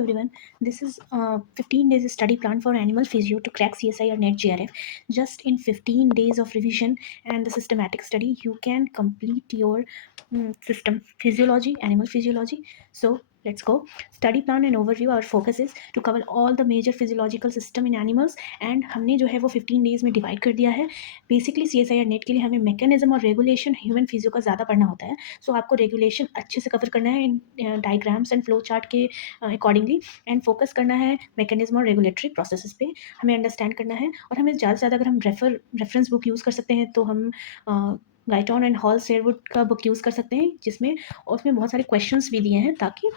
everyone. This is 15 days study plan for animal physio to crack CSI or NET GRF. Just in 15 days of revision and the systematic study, you can complete your system physiology, animal physiology. So let's go. Study plan and overview. Our focus is to cover all the major physiological system in animals and हमने जो है वो 15 days में divide कर दिया है. Basically CSI और net के लिए हमें मैकेनिज्म और रेगुलेशन ह्यूमन फिजियो का ज़्यादा पढ़ना होता है. सो आपको रेगुलेशन अच्छे से कवर करना है इन डायग्राम्स एंड फ्लो चार्ट के अकॉर्डिंगली एंड फोकस करना है मैकेनिज्म और रेगुलेटरी प्रोसेसेस पे हमें अंडरस्टैंड करना है. और हमें ज़्यादा से ज़्यादा अगर हम रेफरेंस बुक यूज़ कर सकते हैं तो हम गाइटॉन एंड हॉल शेयरवुड का बुक यूज़ कर सकते हैं जिसमें और उसमें बहुत सारे क्वेश्चंस भी दिए हैं ताकि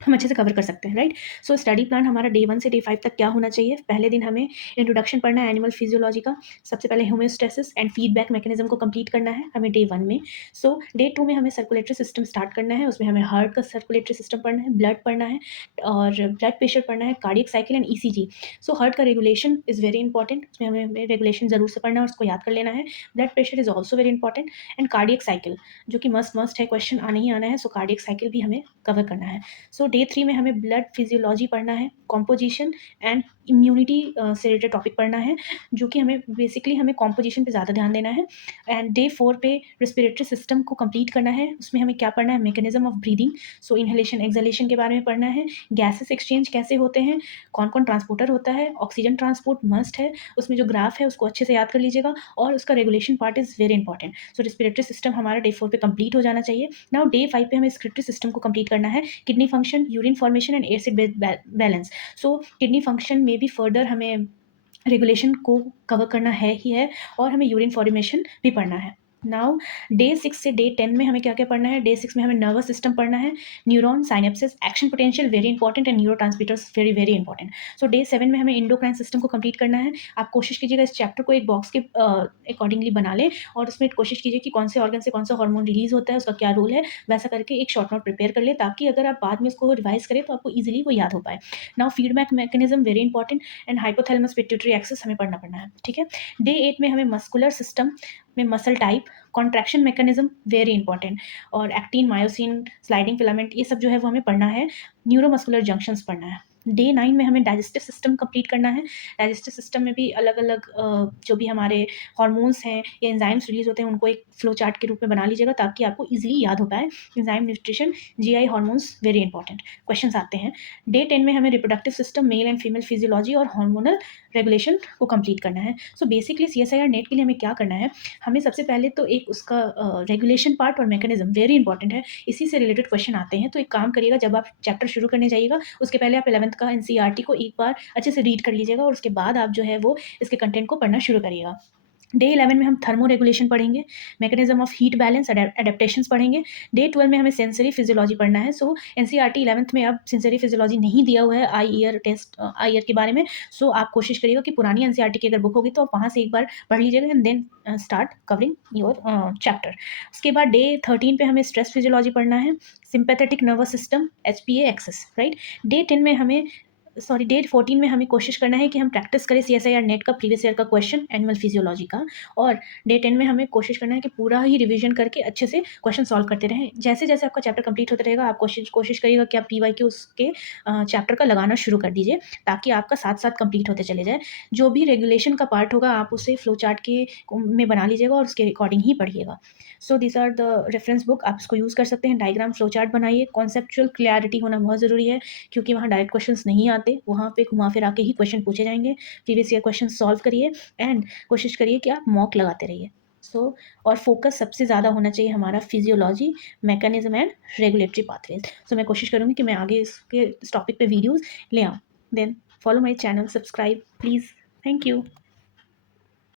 हम अच्छे से कवर कर सकते हैं. राइट. सो स्टडी प्लान हमारा डे 1 से डे 5 तक क्या होना चाहिए. पहले दिन हमें इंट्रोडक्शन पढ़ना है एनिमल फिजियोलॉजी का. सबसे पहले होम्योस्टेसिस एंड फीडबैक मैकेनिज्म को कंप्लीट करना है हमें डे 1 में. सो डे 2 में हमें सर्कुलेटरी सिस्टम स्टार्ट करना है. उसमें हमें हार्ट का सर्कुलेटरी सिस्टम पढ़ना है, ब्लड पढ़ना है और ब्लड प्रेशर पढ़ना है, cardiac cycle and ECG. So heart का रेगुलेशन इज़ वेरी इंपॉर्टेंट. उसमें हमें रेगुलेशन ज़रूर से पढ़ना है और उसको याद कर लेना है. Blood pressure is also very important and cardiac cycle जो कि मस्ट है, क्वेश्चन आना ही आना है. सो कार्डियक साइकिल भी हमें कवर करना है. सो डे 3 में हमें ब्लड फिजियोलॉजी पढ़ना है, कॉम्पोजिशन एंड इम्यूनिटी से रिलेटेड टॉपिक पढ़ना है जो कि हमें कॉम्पोजिशन पे ज़्यादा ध्यान देना है. एंड डे 4 पे रेस्पिरेटरी सिस्टम को कंप्लीट करना है. उसमें हमें क्या पढ़ना है, mechanism of breathing. So inhalation exhalation के बारे में पढ़ना है, गैसेस एक्सचेंज कैसे होते हैं, कौन कौन ट्रांसपोर्टर होता है, ऑक्सीजन ट्रांसपोर्ट मस्ट है. उसमें जो ग्राफ है उसको अच्छे से याद कर लीजिएगा और उसका regulation part is very important. So respiratory system हमारा डे 4 पे कंप्लीट हो जाना चाहिए. नाउ डे 5 पे हमें एक्सक्रीटरी सिस्टम को कंप्लीट करना है, kidney function, urine formation and acid balance. So kidney function में भी फर्दर हमें रेगुलेशन को कवर करना है ही है और हमें यूरिन फॉर्मेशन भी पढ़ना है. नाउ डे 6 से डे 10 में हमें क्या क्या पढ़ना है. डे 6 में हमें नर्वस सिस्टम पढ़ना है, neuron, synapsis, action potential very important and neurotransmitters very very important. So day 7 में हमें इंडोक्राइन सिस्टम को कंप्लीट करना है. आप कोशिश कीजिएगा इस चैप्टर को एक बॉक्स के अकॉर्डिंगली बना लें और उसमें कोशिश कीजिए कि कौन से ऑर्गन से कौन सा हार्मोन रिलीज होता है, उसका क्या रोल है, वैसा करके एक शॉर्ट नोट प्रिपेयर कर ले ताकि अगर आप बाद में उसको रिवाइज करें तो आपको ईजिली वो याद हो पाए. Now feedback mechanism very important and hypothalamus pituitary axis हमें पढ़ना है. ठीक है. डे 8 में हमें मस्कुलर सिस्टम में muscle type, contraction mechanism very important और एक्टिन, मायोसिन, स्लाइडिंग फिलामेंट ये सब जो है वो हमें पढ़ना है. न्यूरोमस्कुलर जंक्शंस पढ़ना है. डे 9 में हमें डाइजेस्टिव सिस्टम कंप्लीट करना है. डाइजेस्टिव सिस्टम में भी अलग अलग जो भी हमारे हार्मोन्स हैं या एंजाइम्स रिलीज होते हैं उनको एक फ्लो चार्ट के रूप में बना लीजिएगा ताकि आपको ईजिली याद हो पाए. Enzyme, nutrition, GI, hormones very important question आते हैं. डे 10 में हमें reproductive system, male and female physiology और हार्मोनल रेगुलेशन को कंप्लीट करना है. सो बेसिकली CSIR नेट के लिए हमें क्या करना है, हमें सबसे पहले तो एक उसका रेगुलेशन पार्ट और मैकेनिज्म वेरी इंपॉर्टेंट है, इसी से रिलेटेड क्वेश्चन आते हैं. तो एक काम करिएगा, जब आप चैप्टर शुरू करने जाइएगा उसके पहले आप 11th का NCERT को एक बार अच्छे से रीड कर लीजिएगा और उसके बाद आप जो है वो इसके कंटेंट को पढ़ना शुरू करिएगा. डे 11 में हम थर्मो रेगुलेशन पढ़ेंगे, mechanism of heat balance, adaptations पढ़ेंगे. डे 12 में हमें सेंसरी फिजियोलॉजी पढ़ना है. सो NCERT 11th में अब सेंसरी फिजियोलॉजी नहीं दिया हुआ है eye ear test eye ear के बारे में. सो आप कोशिश करिएगा कि पुरानी NCERT की अगर बुक होगी तो आप वहाँ से एक बार पढ़ लीजिएगा and then start covering your chapter. उसके बाद डे 13 पे हमें स्ट्रेस फिजियोलॉजी पढ़ना है, sympathetic nervous system, HPA axis. Right. Day 14 में हमें कोशिश करना है कि हम प्रैक्टिस करें CSIR नेट का प्रीवियस ईयर का क्वेश्चन एनिमल फिजियोलॉजी का. और डे 10 में हमें कोशिश करना है कि पूरा ही रिवीजन करके अच्छे से क्वेश्चन सॉल्व करते रहें. जैसे जैसे आपका चैप्टर कंप्लीट होता रहेगा आप कोशिश करिएगा कि आप PYQ उसके चैप्टर का लगाना शुरू कर दीजिए ताकि आपका साथ साथ कंप्लीट होते चले जाए. जो भी रेगुलेशन का पार्ट होगा आप उसे फ्लो चार्ट के में बना लीजिएगा और उसके अकॉर्डिंग ही पढ़िएगा. So this are the reference book, आप इसको यूज़ कर सकते हैं. डायग्राम, फ्लो चार्ट बनाइए. कॉन्सेप्चुअल क्लैरिटी होना बहुत ज़रूरी है क्योंकि वहाँ डायरेक्ट क्वेश्चंस नहीं आते, वहाँ पे घुमा फिरा के ही क्वेश्चन पूछे जाएंगे. प्रीवियस ईयर क्वेश्चन सॉल्व करिए एंड कोशिश करिए कि आप मॉक लगाते रहिए. सो और फोकस सबसे ज़्यादा होना चाहिए हमारा physiology, mechanism and regulatory pathways. So मैं कोशिश करूँगी कि मैं आगे इस टॉपिक पे वीडियोज़ ले आऊँ. Then follow my channel, subscribe please. Thank you.